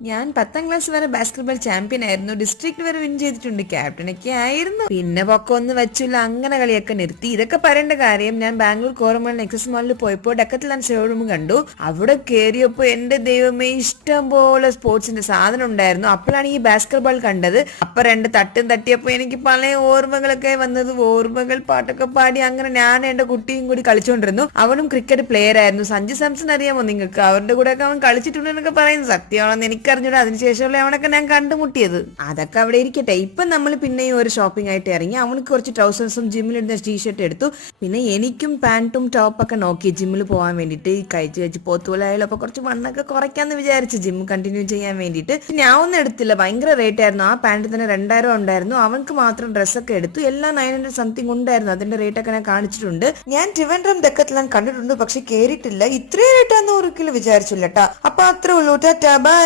ഞാൻ 10ാം ക്ലാസ് വരെ basketball champion ആയിരുന്നു. ഡിസ്ട്രിക്ട് വരെ വിൻ ചെയ്തിട്ടുണ്ട്. ക്യാപ്റ്റനൊക്കെ ആയിരുന്നു. പിന്നെ പൊക്കമൊന്നും വെച്ചില്ല, അങ്ങനെ കളിയൊക്കെ നിർത്തി. ഇതൊക്കെ പറയേണ്ട കാര്യം, ഞാൻ ബാംഗ്ലൂർ കോറമൽ നെക്സസ് മാളിൽ പോയപ്പോൾ ഡെക്കത്ലാൻ ഷോറൂം കണ്ടു. അവിടെ കയറിയപ്പോൾ എന്റെ ദൈവമേ, ഇഷ്ടം പോലെ സ്പോർട്സിന്റെ സാധനം ഉണ്ടായിരുന്നു. അപ്പോഴാണ് ഈ ബാസ്കറ്റ്ബോൾ കണ്ടത്. അപ്പൊ 2 തട്ടും തട്ടിയപ്പോ എനിക്ക് പല ഓർമ്മകളൊക്കെ വന്നത്. ഓർമ്മകൾ പാട്ടൊക്കെ പാടി അങ്ങനെ ഞാൻ എന്റെ കുട്ടിയും കൂടി കളിച്ചോണ്ടിരുന്നു. അവനും ക്രിക്കറ്റ് പ്ലെയർ ആയിരുന്നു. സഞ്ജു സാംസൺ അറിയാമോ നിങ്ങൾക്ക്? അവരുടെ കൂടെ ഒക്കെ അവൻ കളിച്ചിട്ടുണ്ടെന്നൊക്കെ പറയുന്നത് സത്യമാണെന്ന് എനിക്കറിഞ്ഞൂടാ. അതിനുശേഷമുള്ള അവനൊക്കെ ഞാൻ കണ്ടുമുട്ടിയത്. അതൊക്കെ അവിടെ ഇരിക്കട്ടെ. ഇപ്പൊ നമ്മൾ പിന്നെയും ഒരു ഷോപ്പിംഗ് ആയിട്ട് ഇറങ്ങി. അവനക്ക് കുറച്ച് ട്രൗസേഴ്സും ജിമ്മിലിടുന്ന ടീഷർട്ട് എടുത്തു. പിന്നെ എനിക്കും പാന്റും ടോപ്പൊക്കെ നോക്കി ജിമ്മിൽ പോകാൻ വേണ്ടിയിട്ട്. കഴിച്ച് പോത്തുപോലായാലും അപ്പൊ കുറച്ച് മണ്ണൊക്കെ കുറയ്ക്കാന്ന് വിചാരിച്ചു ജിം കണ്ടിന്യൂ ചെയ്യാൻ വേണ്ടിയിട്ട്. ഞാൻ ഒന്നും എടുത്തില്ല, ഭയങ്കര റേറ്റ് ആയിരുന്നു. ആ പാന്റ് തന്നെ 2000 ഉണ്ടായിരുന്നു. അവനക്ക് മാത്രം ഡ്രസ്സൊക്കെ എടുത്തു. എല്ലാം 900 സംതിങ് ഉണ്ടായിരുന്നു. അതിന്റെ റേറ്റ് ഒക്കെ ഞാൻ കാണിച്ചിട്ടുണ്ട്. ഞാൻ ട്രിവാൻഡ്രം ഡെക്കത്ലാൻ കണ്ടിട്ടുണ്ട്, പക്ഷെ കേറിയിട്ടില്ല. ഇത്രയും റേറ്റ് ആണെന്ന് ഒരിക്കലും വിചാരിച്ചില്ല കേട്ടാ. അപ്പൊ അത്രേ ഉള്ളൂ. Tata bye.